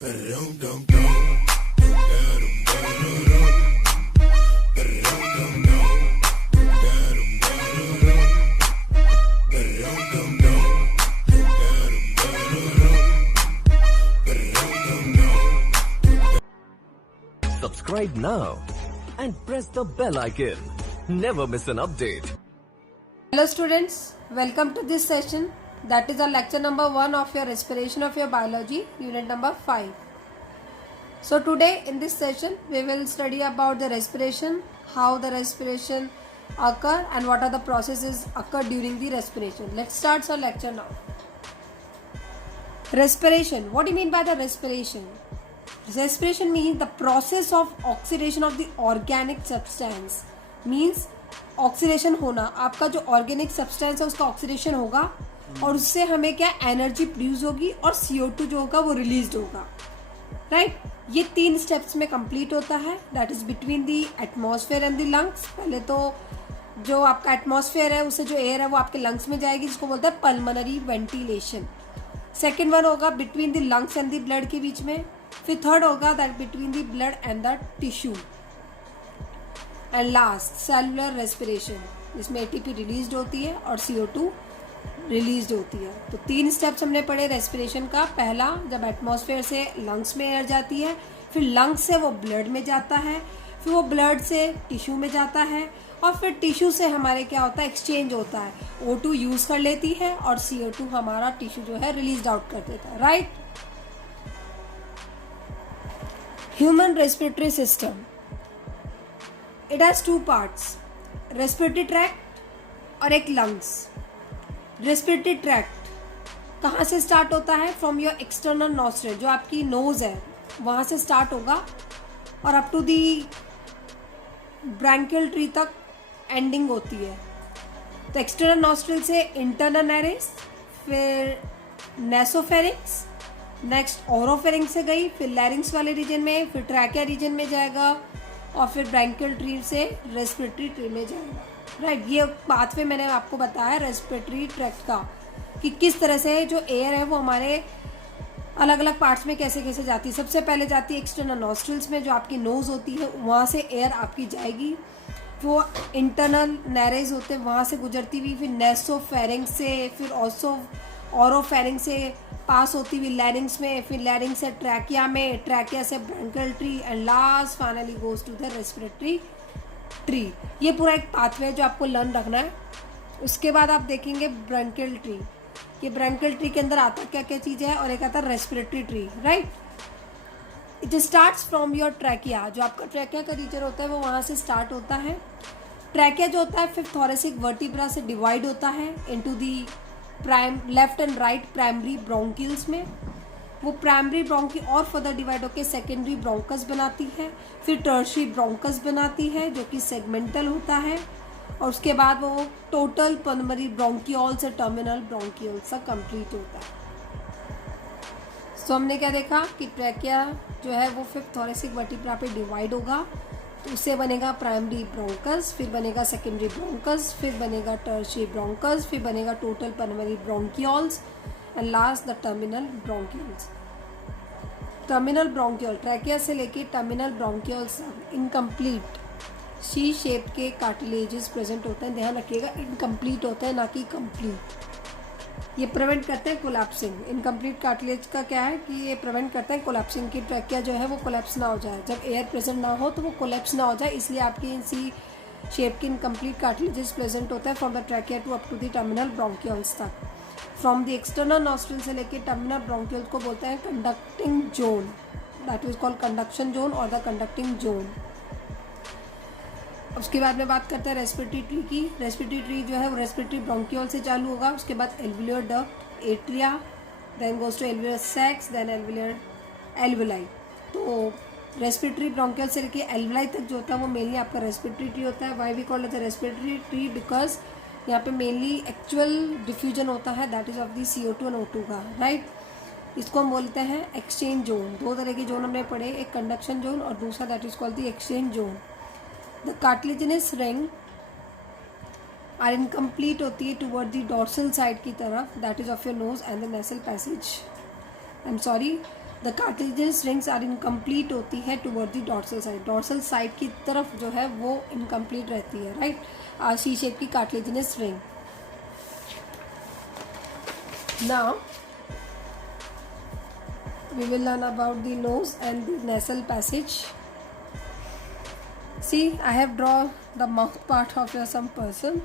Subscribe now and press the bell icon. Never miss an update. Hello students, welcome to this session. That is our lecture number 1 of your respiration of your biology, unit number 5. So today in this session we will study about the respiration, how the respiration occur and what are the processes occur during the respiration. Let's start our lecture now. Respiration. What do you mean by the respiration? Respiration means the process of oxidation of the organic substance. Means oxidation होना, आपका जो organic substance है उसका oxidation होगा और उससे हमें क्या एनर्जी प्रोड्यूस होगी और CO2 जो होगा वो रिलीज होगा. राइट, ये 3 स्टेप्स में कंप्लीट होता है. That is between the atmosphere and the lungs. पहले तो जो आपका एटमॉस्फेयर है उससे जो एयर है वो आपके लंग्स में जाएगी, जिसको बोलते हैं पल्मोनरी वेंटिलेशन. सेकेंड वन होगा between the lungs and the blood के बीच में. फिर थर्ड होगा that between the blood and the tissue. And last cellular respiration, जिसमें ATP रिलीज होती है और CO2 रिलीज होती है. तो 3 स्टेप्स हमने पढ़े रेस्पिरेशन का. पहला, जब एटमॉस्फेयर से लंग्स में एयर जाती है, फिर लंग्स से वो ब्लड में जाता है, फिर वो ब्लड से टिश्यू में जाता है और फिर टिश्यू से हमारे क्या होता है, एक्सचेंज होता है. O2 यूज कर लेती है और CO2 हमारा टिश्यू जो है रिलीज आउट कर देता है. Right. Human respiratory system, it has 2 parts, respiratory tract और एक लंग्स. रेस्पिरेटरी ट्रैक्ट कहाँ से स्टार्ट होता है? फ्रॉम योर एक्सटर्नल नॉस्ट्रिल, जो आपकी नोज है वहाँ से स्टार्ट होगा और up to the bronchial tree तक एंडिंग होती है. तो एक्सटर्नल नॉस्ट्रिल से इंटरनल नैरेस, फिर नेसोफेरिंक्स, नेक्स्ट ओरोफेरिंक्स से गई, फिर लैरिंग्स वाले रीजन में, फिर ट्रैकिया रीजन में जाएगा और फिर ब्रैंकियल ट्री से रेस्पिरेटरी ट्री में जाएगा. राइट, ये पाथवे मैंने आपको बताया रेस्पिरेटरी ट्रैक्ट का, कि किस तरह से जो एयर है वो हमारे अलग अलग पार्ट्स में कैसे कैसे जाती है. सबसे पहले जाती है एक्सटर्नल नॉस्ट्रिल्स में, जो आपकी नोज होती है वहाँ से एयर आपकी जाएगी. वो इंटरनल नैरेज होते हैं वहाँ से गुजरती हुई फिर नेसोफेरिंक्स से, फिर ऑल्सो ओरोफेरिंक्स से पास होती हुई लैरिंग्स में, फिर लैरिंग्स से ट्रैकिया में, ट्रैकिया से bronchial tree and last finally goes to the respiratory tree. ये पूरा एक पाथवे है जो आपको लर्न रखना है. उसके बाद आप देखेंगे ब्रैंकियल ट्री. ये ब्रैंकियल ट्री के अंदर आता क्या क्या चीज़ है और एक आता है respiratory tree. Right, it starts from your trachea. जो आपका ट्रैकिया का रीजन होता है वो वहाँ से स्टार्ट होता है. ट्रैकिया जो होता है 5th थोरेसिक वर्टिब्रा से डिवाइड होता है into the left and right primary bronchioles में. वो प्राइमरी ब्रोंकी और फर्दर डिवाइड होकर सेकेंडरी ब्रोंकस बनाती है, फिर टर्शियरी ब्रोंकस बनाती है जो कि सेगमेंटल होता है, और उसके बाद वो टोटल पल्मोनरी ब्रोंकियोल से टर्मिनल ब्रोंकियोल तक कंप्लीट होता है. सो हमने क्या देखा कि ट्रैकिया जो है वो 5th थोरेसिक वर्टिब्रा पे डिवाइड होगा. तो उससे बनेगा प्राइमरी ब्रोंकस, फिर बनेगा सेकेंडरी ब्रोंकस, फिर बनेगा टर्शियरी ब्रोंकस, फिर बनेगा total pulmonary bronchioles and last the terminal bronchioles. Terminal bronchiole, trachea से लेके टर्मिनल ब्रोंकियोल्स इनकम्प्लीट सी शेप के कार्टिलेजेस प्रेजेंट होते हैं. ध्यान रखिएगा, इनकम्प्लीट होते हैं ना कि कंप्लीट. ये प्रिवेंट करते हैं कोलैप्सिंग. इनकम्प्लीट कार्टिलेज का क्या है कि ये प्रिवेंट करते हैं कोलैप्सिंग, की ट्रैकिया जो है वो कोलैप्स ना हो जाए. जब एयर प्रेजेंट ना हो तो वो कोलैप्स ना हो जाए, इसलिए आपकी सी शेप के इनकम्प्लीट कार्टिलेजेस प्रेजेंट होता है from the trachea to up to the terminal bronchioles तक. फ्रॉम द एक्सटर्नल नॉस्ट्रिल से लेके टर्मिनल ब्रोंकियोल्स को बोलते हैं conducting zone. That is called conduction zone और द कंडक्टिंग जोन. उसके बाद में बात करते हैं रेस्पिरेटरी ट्री की. रेस्पिरेटरी ट्री जो है वो रेस्पिरेटरी ब्रोंकियोल से चालू होगा, उसके बाद alveolar duct, atria, then goes to alveolar sacs, then alveolar alveoli. तो रेस्पिरेटरी ब्रोंकियोल से लेके एल्विलाई तक जो होता है वो मेनली आपका रेस्पिरेटरी ट्री होता है. Why we call it the respiratory tree? Because यहाँ पे मेनली एक्चुअल डिफ्यूजन होता है that is of the CO2 और O2 का. राइट, इसको हम बोलते हैं एक्सचेंज जोन. 2 तरह के जोन हमने पढ़े, एक कंडक्शन जोन और दूसरा that is called the exchange zone. The cartilaginous ring are incomplete होती है टुवर्ड दी डोर्सल साइड की तरफ, that is of your nose and the nasal passage. I am sorry, the cartilaginous rings are incomplete होती है toward the dorsal side, dorsal side की तरफ जो है वो इनकम्प्लीट रहती है, राइट। सी शेप की cartilaginous ring. Now we will learn about the nose and the nasal passage. See, I have drawn the mouth part of some person.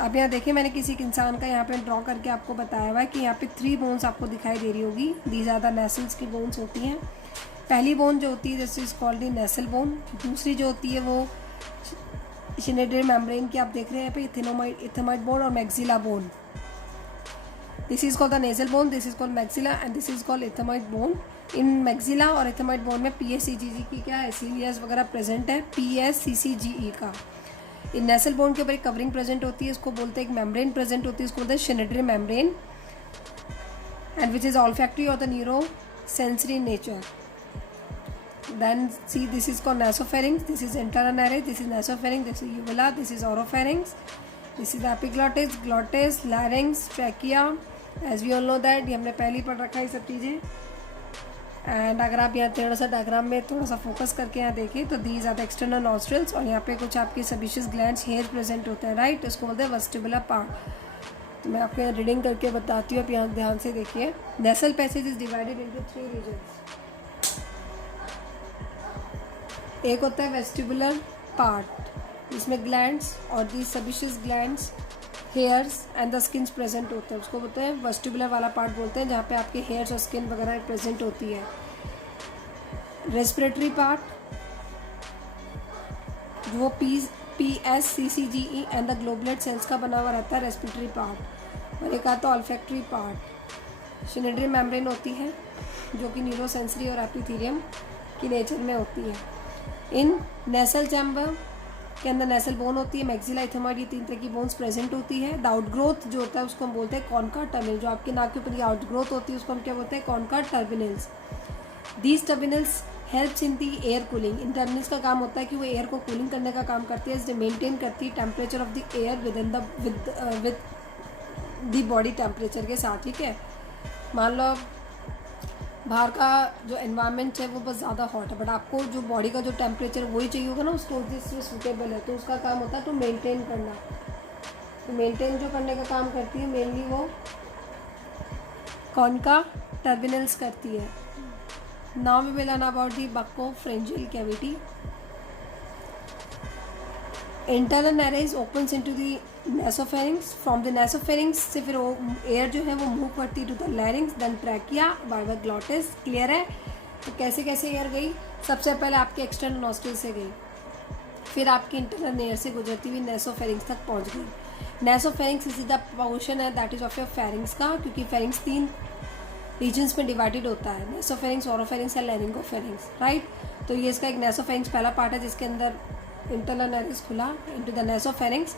आप यहाँ देखिए, मैंने किसी इंसान का यहाँ पे ड्रॉ करके आपको बताया हुआ है कि यहाँ पे 3 बोन्स आपको दिखाई दे रही होगी। दीज आर द नेसल्स की बोन्स होती हैं। पहली बोन जो होती है this is called the nasal bone. दूसरी जो होती है वो शिनेड्रियल मेम्ब्रेन की आप देख रहे हैं यहाँ पे इथेमॉइड बोन और maxilla bone. This is called the nasal bone, this is called maxilla and this is called ethmoid bone. In maxilla और ethmoid bone में PSCGE की क्या है, सीलियस वगैरह प्रेजेंट है, PSCCGE का। इन nasal bone के ऊपर एक कवरिंग प्रेजेंट होती है, इसको बोलते हैं एक मेम्ब्रेन प्रेजेंट होती है, इसको बोलते हैं शिनेड्रियल membrane and which is olfactory or the neurosensory nature. Then see, this is called nasopharynx, this is internal nares, this is nasopharynx, this is uvula, this is oropharynx, this is epiglottis, glottis, larynx, trachea. As we all know that, ये हमने पहले ही पढ़ रखा है सब चीज़ें। And अगर आप यहाँ थोड़ा सा डायग्राम में थोड़ा सा फोकस करके यहाँ देखें तो these are the external nostrils और यहाँ पे कुछ आपके सेबेशियस ग्लैंड्स हेयर प्रेजेंट होते हैं, राइट। इसको बोलते हैं वेस्टिबुलर पार्ट। तो मैं आपको यहाँ रीडिंग करके बताती हूँ, आप यहाँ ध्यान से देखिए। Nasal passage is divided into 3 regions. एक होता है वेस्टिबुलर पार्ट, जिसमें ग्लैंड्स और the sebaceous glands, hairs and the skins present होते हैं, उसको बोलते हैं वेस्टिबुलर वाला पार्ट बोलते हैं, जहाँ पे आपके हेयर्स और स्किन वगैरह प्रेजेंट होती है। रेस्पिरेटरी पार्ट वो PSCCGE and the globular cells का बना हुआ रहता है, रेस्पिरेटरी पार्ट। और एक आता है ऑल्फैक्टरी पार्ट। शिनेड्रियल मेम्ब्रेन होती है जो कि न्यूरोसेंसरी और एपिथेलियम की नेचर में होती है। इन नेसल चैम्बर के अंदर नेसल बोन होती है, मैक्सिला, इथेमॉइड, ये 3 तरह की बोन्स प्रेजेंट होती है। द आउटग्रोथ जो होता है उसको हम बोलते हैं कॉन्का टर्मिनल, जो आपके नाक के ऊपर की आउटग्रोथ होती है उसको हम क्या बोलते हैं, concha terminals. These terminals helps in the air cooling. In terminals का काम होता है कि वो एयर को कूलिंग करने का काम करती है, इसलिए मेंटेन करती है temperature of the air with the body temperature के साथ, ठीक है। मान लो बाहर का जो एनवायरनमेंट है वो बहुत ज़्यादा हॉट है, बट आपको जो बॉडी का जो टेम्परेचर वही चाहिए होगा ना, उसको जिसमें सूटेबल है, तो उसका काम होता है टू मेंटेन करना। तो मेंटेन जो करने का काम करती है मेनली वो कॉन्का टर्मिनल्स करती है। Now we will learn about the buccopharyngeal cavity. Internal nares opens into the nasopharynx. From the nasopharynx से फिर वो एयर जो है वो मूव करती to the larynx, then trachea, by the glottis. Clear है? तो कैसे कैसे एयर गई? सबसे पहले आपके एक्सटर्नल नॉस्ट्रिल से गई, फिर आपके इंटरनल एयर से गुजरती हुई नेसोफेरिंग्स तक पहुंच गई। नेसोफेरिंग्स इज द पोर्शन है that is of your pharynx का, क्योंकि फेरिंग्स 3 रीजन्स में डिवाइडेड होता है, नेसोफेरिंग्स, ओरोफेरिंग्स या लैरिंगोफेरिंग्स, राइट। तो ये इसका एक नेसोफेरिंग्स पहला पार्ट है जिसके अंदर इंटरनल नारेज खुला into the नेसोफेरिंग्स,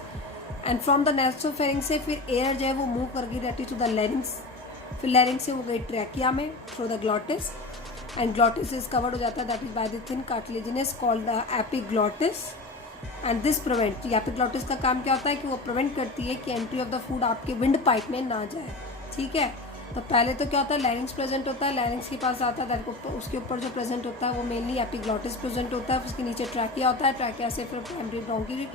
and from the nasopharynx से फिर एयर जो है वो मूव कर गई रहती टू द लैरिंग्स, फिर लैरिंग्स से वो गई ट्रैकिया में through the glottis, and glottis is covered हो जाता है that is by the thin cartilaginous called the epiglottis, and this prevent. Epiglottis का काम क्या होता है कि वो प्रिवेंट करती है कि एंट्री ऑफ द फूड आपके विंड पाइप में ना जाए, ठीक है। तो पहले तो क्या होता है, लैरिंग्स प्रेजेंट होता है, लैरिंग्स के पास आता है, उसके ऊपर जो प्रेजेंट होता है वो मेनली एपिग्लॉटिस प्रेजेंट होता है, उसके नीचे ट्रैकिया होता है, ट्रैकिया से फिर प्राइमरी ब्रोंकी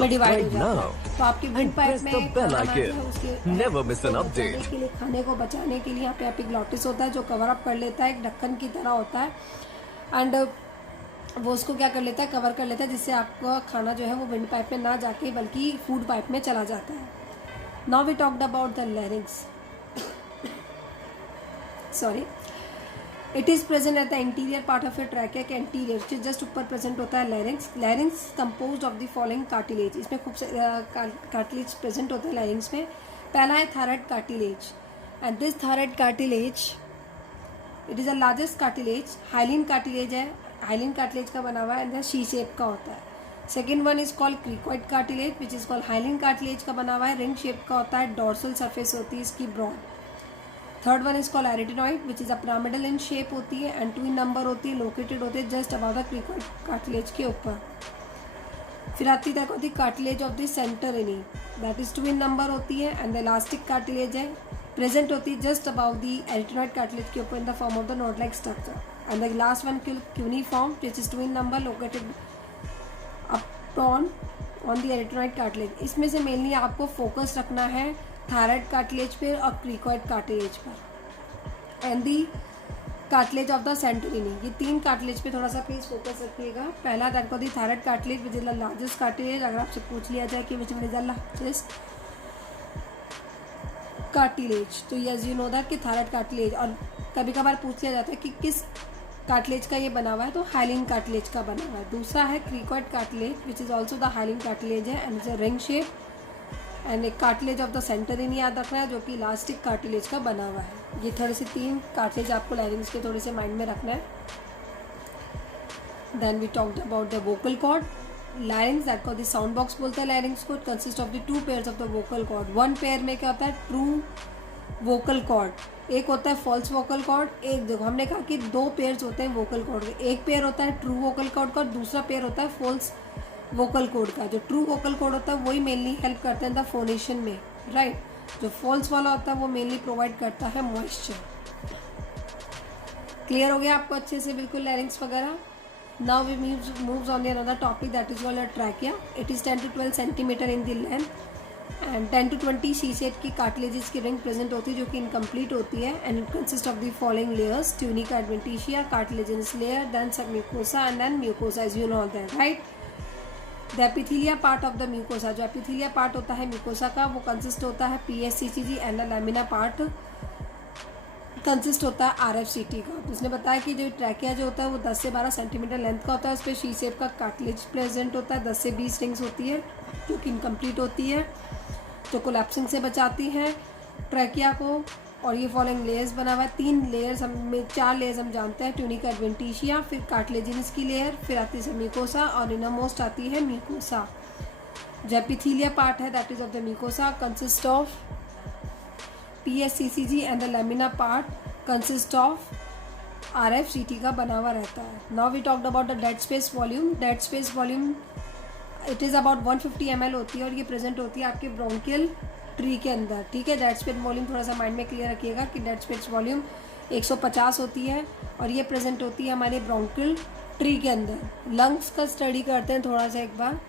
में डिवाइड हो जाता है। तो आपके विंड पाइप में never miss an update. के लिए, खाने को बचाने के लिए यहाँ पे एपिग्लॉटिस होता है जो कवर अप कर लेता है, एक ढक्कन की तरह होता है, एंड वो उसको क्या कर लेता है, कवर कर लेता है, जिससे आपका खाना जो है वो विंड पाइप में ना जाके बल्कि फूड पाइप में चला जाता है। Now we talked about the larynx. Sorry, it is present at the interior part of your trachea के एंटीरियर, जो जस्ट ऊपर प्रेजेंट होता है larynx. Larynx composed of the following cartilage, इसमें खूब से कार्टिलेज प्रेजेंट होता है लैरिंग्स में। पहला है thyroid cartilage, and this thyroid cartilage it is the largest cartilage. Hyaline cartilage है, हाइलिन कार्टिलेज का बना हुआ है, एंड शी शेप का होता है। Second one is called cricoid cartilage which is called hyaline cartilage का बना हुआ है, रिंग शेप का होता है, डॉर्सल सरफेस होती है इसकी broad. Third one is called arytenoid which is a pyramidal in shape होती है, एंड 2 नंबर होती है, लोकेटेड होते हैं just about the cricoid cartilage के ऊपर। फिर आती तक होती है कार्टिलेज ऑफ द सेंटर इनी, दैट इज 2 नंबर होती है, एंड द इलास्टिक कार्टिलेज है, प्रेजेंट होती है just about the erythroid cartilage के ऊपर in the form of the node like structure. And the last one cuneiform which is 2 in number located upon on the erythroid cartilage. इसमें से mainly आपको focus रखना है thyroid cartilage पे और cricoid cartilage पर and the cartilage of the Santorini. ये 3 cartilage पे थोड़ा सा प्लीज फोकस रखिएगा। पहला दैट को the thyroid cartilage which is the largest cartilage. अगर आपसे पूछ लिया जाए कि which one is the largest cartilage तो यस यू नो दैट कि थायराइड कार्टिलेज। और कभी कभार पूछ लिया जाता है कि किस कार्टिलेज का ये बना हुआ है, तो हाइलिन कार्टिलेज का बना हुआ है। दूसरा है cricoid cartilage which is also the hyaline cartilage है and it's a ring shape and एक कार्टिलेज ऑफ द सेंटरिन याद रखना है जो कि इलास्टिक कार्टिलेज का बना हुआ है। ये थोड़े से 3 कार्टिलेज आपको लैरिंग्स के थोड़े से माइंड में रखना है। Then we talked about the vocal cord larynx that को द साउंड बॉक्स बोलते हैं। लैरिंग्स को consist of the 2 pairs of the vocal cord. 1 pair में क्या होता है ट्रू वोकल कॉर्ड, एक होता है फॉल्स वोकल कॉर्ड। एक देखो हमने कहा कि 2 पेयर्स होते हैं वोकल कॉर्ड के, एक पेयर होता है ट्रू वोकल कॉर्ड का और दूसरा पेयर होता है फॉल्स वोकल कॉर्ड का। जो ट्रू वोकल कॉर्ड होता है वही मेनली हेल्प करता है द फोनेशन में, राइट। जो फॉल्स वाला होता है वो मेनली प्रोवाइड करता है मॉइस्चर। क्लियर हो गया आपको अच्छे से बिल्कुल लैरिंग्स वगैरह। Now we moves on the another topic that is called trachea. It is 10 to 12 centimetre in the length and 10 to 20 C shape की कार्टिलेजेस की रिंग प्रेजेंट होती है जो कि इनकम्प्लीट होती है and it consist of the following layers tunica adventitia cartilaginous layer then submucosa and then mucosa as you know that, right. The epithelia part of the mucosa, जो epithelia part होता है mucosa का वो consist होता है PSCCG and the lamina part consist होता है RFCT का। तो उसने बताया कि जो ट्रैकिया जो होता है वो 10 से 12 सेंटीमीटर लेंथ का होता है। उस पर शी शेप का कार्टिलेज प्रेजेंट होता है। 10 से 20 रिंग्स होती है जो कि इनकम्प्लीट होती है, जो कोलैप्सिंग से बचाती हैं ट्रैकिया को। और ये फॉलोइंग लेयर्स बना हुआ है। 4 लेयर्स हम जानते हैं, ट्यूनिका एडवेंटिशिया, फिर कार्टिलेजिनस की लेयर, फिर आती है म्यूकोसा और इनरमोस्ट आती है म्यूकोसा। जो एपिथेलिया पार्ट है that is of the mucosa consist of PSCCG and the lamina part consist of RFCT का बना हुआ रहता है। Now we talked about the dead space volume. Dead space volume it is about 150 ml होती है और ये प्रेजेंट होती है आपके ब्रोंकियल ट्री के अंदर, ठीक है। डेड स्पेस वॉल्यूम थोड़ा सा माइंड में क्लियर रखिएगा कि डेड स्पेस वॉल्यूम 150 होती है और ये प्रेजेंट होती है हमारे ब्रोंकियल ट्री के अंदर। लंग्स का स्टडी करते हैं थोड़ा सा एक बार,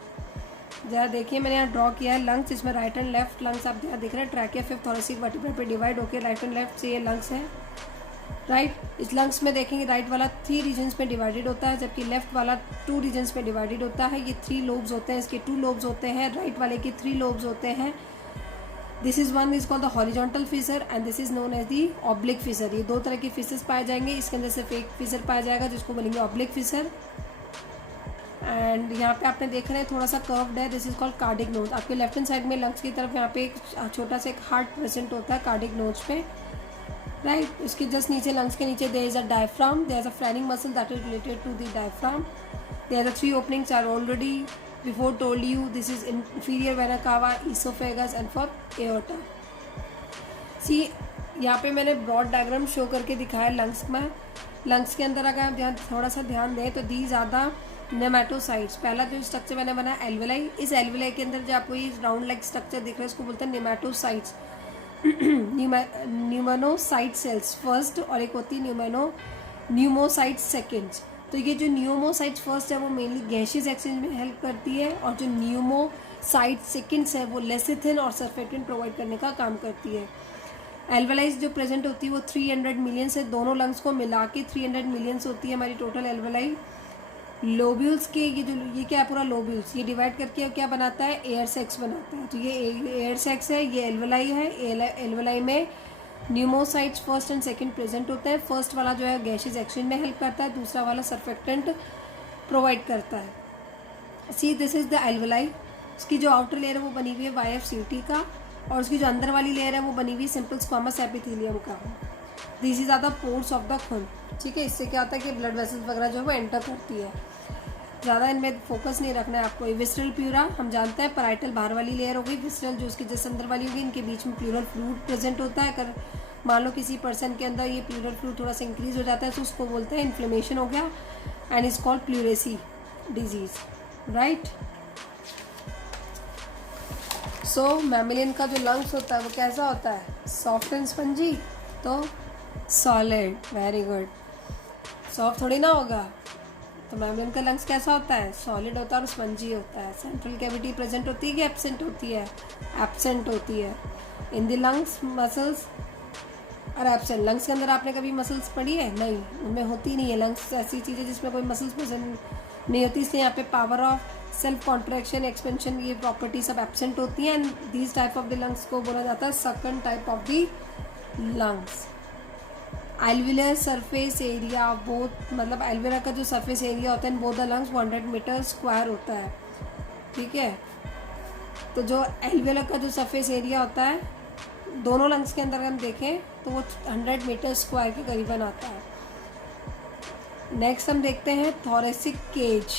जरा देखिए मैंने यहाँ ड्रॉ किया है लंग्स, इसमें राइट एंड लेफ्ट लंग्स आप जहाँ देख रहे हैं ट्रैकिया 5th थोरेसिक वर्टिब्रा पे डिवाइड होकर राइट एंड लेफ्ट से ये लंग्स है, राइट। इस लंग्स में देखेंगे राइट वाला 3 रीजन्स में डिवाइडेड होता है जबकि लेफ्ट वाला 2 रीजन्स में डिवाइडेड होता है। ये 3 लोब्स होते हैं, इसके 2 लोब्स होते हैं, राइट वाले के 3 लोब्स होते हैं। This is one is called the horizontal fissure and this is known as the oblique fissure. ये 2 तरह के फिशर्स पाए जाएंगे, इसके अंदर सिर्फ एक फिशर पाया जाएगा जिसको बोलेंगे ऑब्लिक फिशर। एंड यहाँ पे आपने देख रहे हैं थोड़ा सा कर्व्ड है, this is called cardiac notch. आपके लेफ्ट हैंड साइड में लंग्स की तरफ यहाँ पे एक छोटा सा एक हार्ट प्रेजेंट होता है कार्डिक नोज पे, राइट। इसके जस्ट नीचे लंग्स के नीचे there is a diaphragm, there is a phrenic muscle that is related to the diaphragm. There are 3 openings are already before told you, this is inferior vena cava, oesophagus and for aorta. See यहाँ पे मैंने broad diagram show करके दिखाया lungs में। Lungs के अंदर अगर आप थोड़ा सा ध्यान दें तो दीज आर द नेमेटोसाइट्स। पहला जो स्ट्रक्चर मैंने बनाया एल्वेलाई, इस एल्वेलाई के अंदर जो आपको ये राउंड लाइक स्ट्रक्चर दिख रहा है इसको बोलते हैं नेमेटोसाइट्स। न्यूमोनोसाइट सेल्स फर्स्ट और एक होती है न्यूमोसाइट्स सेकेंड। तो ये जो न्यूमोसाइट्स फर्स्ट है वो मेनली गैसियस एक्सचेंज में हेल्प करती है और जो न्यूमोसाइट सेकेंड्स है वो लेसिथिन और सर्फेक्टेंट प्रोवाइड करने का काम करती है। एल्वेलाइज जो प्रेजेंट होती है वो 300 मिलियन से, दोनों लंग्स को मिला के 300 मिलियंस होती है हमारी टोटल एल्वेलाई। लोब्यूल्स के ये क्या है पूरा लोब्यूल्स ये डिवाइड करके क्या बनाता है एयर सेक्स बनाता है। तो ये एयर सेक्स है, ये एल्वेलाई है। एल्वेलाई में pneumocytes first and second present होता है। फर्स्ट वाला जो है गैसियस एक्सचेंज में हेल्प करता है, दूसरा वाला सर्फेक्टेंट प्रोवाइड करता है। See this is the alveoli. इसकी जो आउटर लेयर है वो बनी हुई है YFCT का और उसकी जो अंदर वाली लेयर है वो बनी हुई है सिंपल स्क्वामस एपिथेलियम का। This is are the pores of the खून, ठीक है। इससे क्या होता है कि ब्लड वेसल्स वगैरह जो है वो एंटर करती है। ज़्यादा इनमें फोकस नहीं रखना है आपको। विसरल प्यूरा हम जानते हैं पैराइटल बाहर वाली लेयर हो गई, विसरल जो उसके जैसे अंदर वाली होगी, इनके बीच में प्लूरल फ्लूइड प्रेजेंट होता है। अगर मान लो किसी पर्सन के अंदर ये प्लूरल फ्लूइड थोड़ा सा इंक्रीज हो जाता है तो उसको बोलते हैं इन्फ्लेमेशन हो गया and is called pleurisy disease, right. So mammalian का जो लंग्स होता है वो कैसा होता है? सॉफ्ट एंड स्पंजी, तो सॉलिड। Very good. सॉफ्ट थोड़ी ना होगा। तो मैमिलियन का लंग्स कैसा होता है? सॉलिड होता है और स्पंजी होता है। सेंट्रल कैविटी प्रेजेंट होती है कि एब्सेंट होती है? एब्सेंट होती है। इन द लंग्स मसल्स और एब्सेंट। लंग्स के अंदर आपने कभी मसल्स पढ़ी है? नहीं, उनमें होती नहीं है। लंग्स ऐसी चीज़ है जिसमें कोई मसल्स प्रेजेंट नहीं होती, इसलिए यहाँ पे power of self contraction, expansion, ये प्रॉपर्टी सब एब्सेंट होती हैं। And these type of the lungs को बोला जाता है second type of the lungs. Alveolar surface area both, मतलब एल्विलर का जो सरफेस एरिया होता है in both the lungs 100 meter square होता है। ठीक है, तो जो एल्विलर का जो सरफेस एरिया होता है दोनों लंग्स के अंदर हम देखें तो वो 100 मीटर स्क्वायर के करीबन आता है। नेक्स्ट हम देखते हैं थोरेसिक केज।